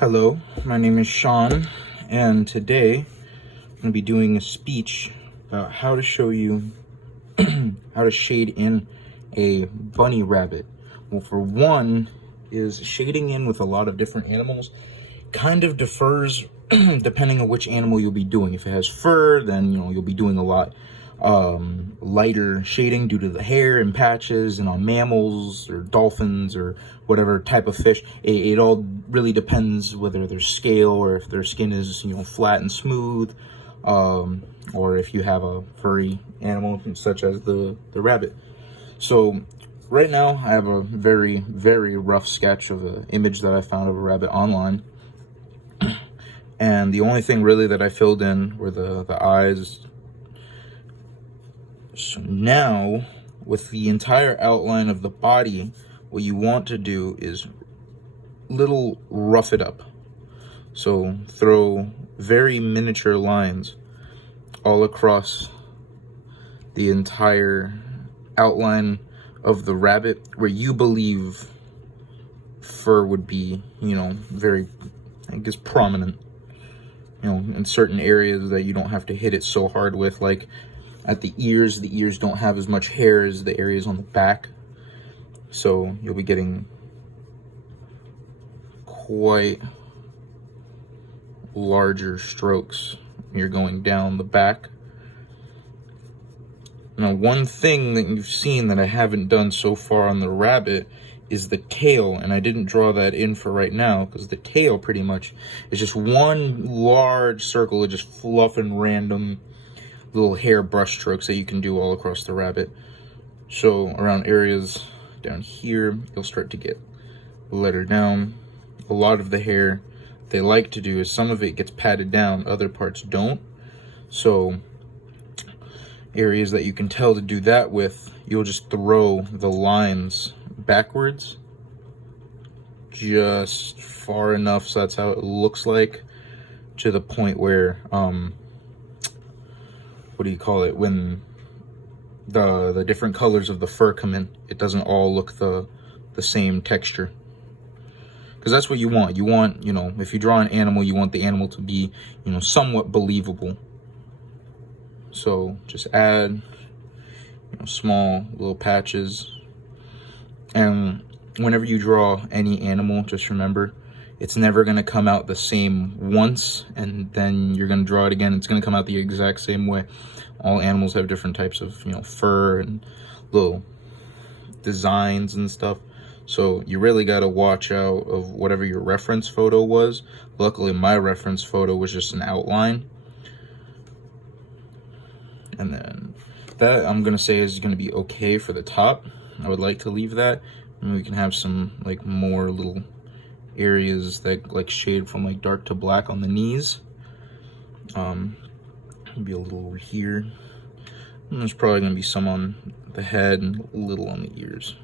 Hello, my name is Sean, and today I'm going to be doing a speech about how to show you how to shade in a bunny rabbit. Well, for one, is shading in with a lot of different animals kind of differs depending on which animal you'll be doing. If it has fur, then you'll be doing a lot lighter shading due to the hair and patches, and on mammals or dolphins or whatever type of fish, it all really depends whether their scale or if their skin is flat and smooth, or if you have a furry animal such as the rabbit. So right now I have a very rough sketch of an image that I found of a rabbit online, and the only thing really that I filled in were the eyes. So now, with the entire outline of the body, what you want to do is rough it up. So throw very miniature lines all across the entire outline of the rabbit where you believe fur would be, very, I guess, prominent. In certain areas that you don't have to hit it so hard with, like at the ears don't have as much hair as the areas on the back. So you'll be getting quite larger strokes when you're going down the back. Now, one thing that you've seen that I haven't done so far on the rabbit is the tail, and I didn't draw that in for right now because the tail pretty much is just one large circle of just fluff and random little hair brush strokes that you can do all across the rabbit. So around areas down here, you'll start to get lettered down. A lot of the hair they like to do is some of it gets patted down, other parts don't. So areas that you can tell to do that with, you'll just throw the lines backwards just far enough so that's how it looks like, to the point where what do you call it, when the different colors of the fur come in, it doesn't all look the same texture. Because that's what you want. You want, if you draw an animal, you want the animal to be, somewhat believable. So just add, small little patches. And whenever you draw any animal, just remember, it's never going to come out the same once and then you're going to draw it again. It's going to come out the exact same way. All animals have different types of, fur and little designs and stuff. So you really got to watch out of whatever your reference photo was. Luckily, my reference photo was just an outline. And then that, I'm going to say, is going to be okay for the top. I would like to leave that. And we can have some, more little areas that, shade from, dark to black on the knees. Maybe a little over here. And there's probably going to be some on the head and a little on the ears.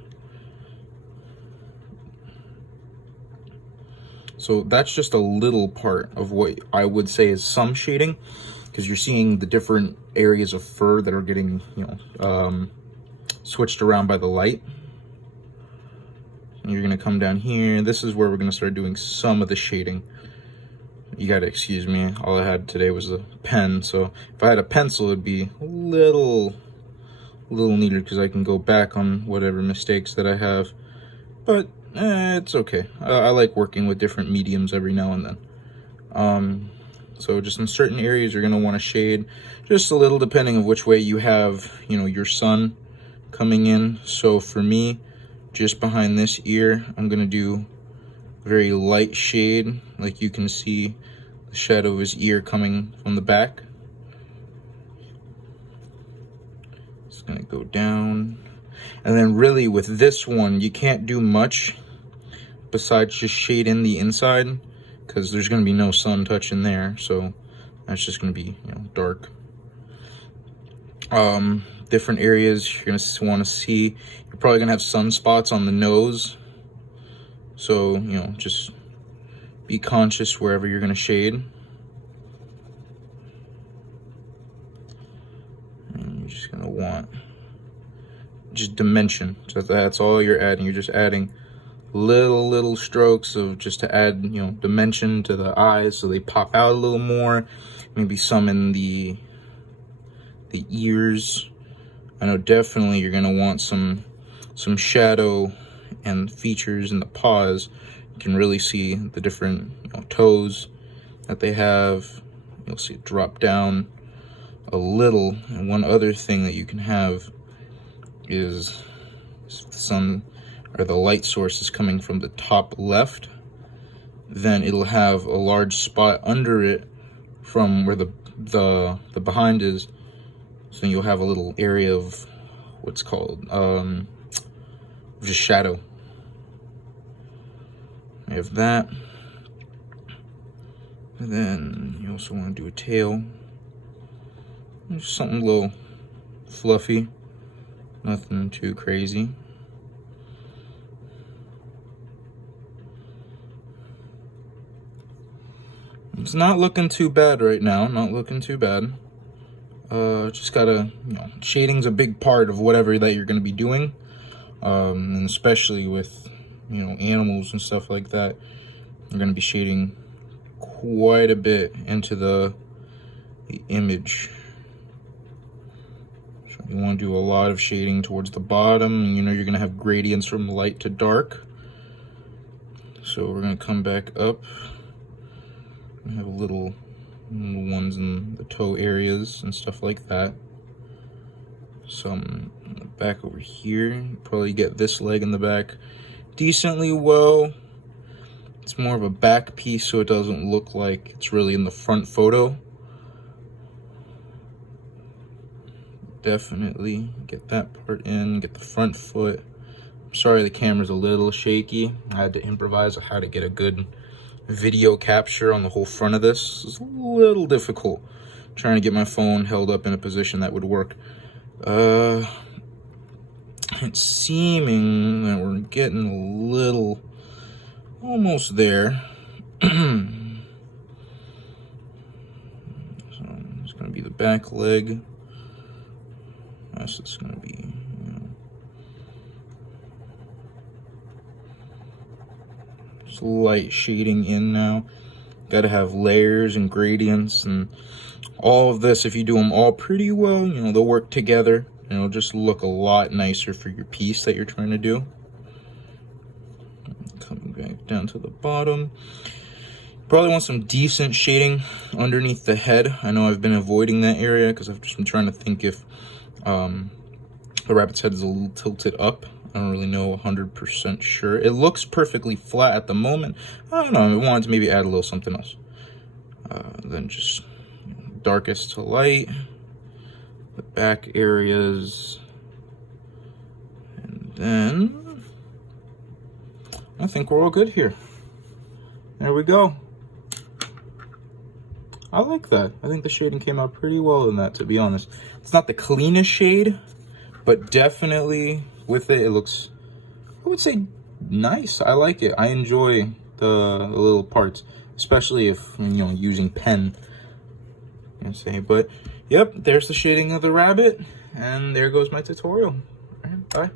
So that's just a little part of what I would say is some shading, because you're seeing the different areas of fur that are getting, switched around by the light. And you're going to come down here. This is where we're going to start doing some of the shading. You got to excuse me. All I had today was a pen. So if I had a pencil, it'd be a little neater because I can go back on whatever mistakes that I have. But it's okay. I like working with different mediums every now and then. So just in certain areas, you're going to want to shade just a little, depending of which way you have, your sun coming in. So for me, just behind this ear, I'm going to do very light shade. Like you can see the shadow of his ear coming from the back. It's going to go down. And then really with this one, you can't do much besides just shade in the inside, because there's going to be no sun touching there. So that's just going to be, dark. Different areas you're going to want to see. You're probably going to have sunspots on the nose. So, just be conscious wherever you're going to shade. And you're just going to want just dimension. So that's all you're adding. You're just adding little strokes of just to add, you know, dimension to the eyes so they pop out a little more. Maybe some in the ears. I know definitely you're gonna want some shadow and features in the paws. You can really see the different, you know, toes that they have. You'll see it drop down a little. And one other thing that you can have is if the sun or the light source is coming from the top left, then it'll have a large spot under it from where the behind is. So you'll have a little area of what's called just shadow. I have that. And then you also want to do a tail. Just something a little fluffy. Nothing too crazy. It's not looking too bad right now. Not looking too bad. Just gotta, you know, shading's a big part of whatever that you're gonna be doing. And especially with, you know, animals and stuff like that, you're gonna be shading quite a bit into the image. So you want to do a lot of shading towards the bottom, and you know you're gonna have gradients from light to dark. So we're gonna come back up and have little ones in the toe areas and stuff like that. Some back over here. You probably get this leg in the back decently well. It's more of a back piece, so it doesn't look like it's really in the front photo. Definitely get that part in, get the front foot. I'm sorry the camera's a little shaky. I had to improvise on how to get a good video capture on the whole front of this. It's a little difficult trying to get my phone held up in a position that would work. It's seeming that we're getting a little almost there. So it's gonna be the back leg. That's just gonna be, you know, just light shading in now. Gotta have layers and gradients and all of this. If you do them all pretty well, you know, they'll work together and it'll just look a lot nicer for your piece that you're trying to do. Coming back down to the bottom. Probably want some decent shading underneath the head. I know I've been avoiding that area because I've just been trying to think if the rabbit's head is a little tilted up. I don't really know 100% sure. It looks perfectly flat at the moment. I don't know. I wanted to maybe add a little something else. Then just, you know, darkest to light. The back areas. And then I think we're all good here. There we go. I like that. I think the shading came out pretty well in that, to be honest. It's not the cleanest shade, but definitely with it, it looks, I would say, nice. I like it. I enjoy the little parts, especially if, you know, using pen. I say, but yep, there's the shading of the rabbit, and there goes my tutorial. All right, bye.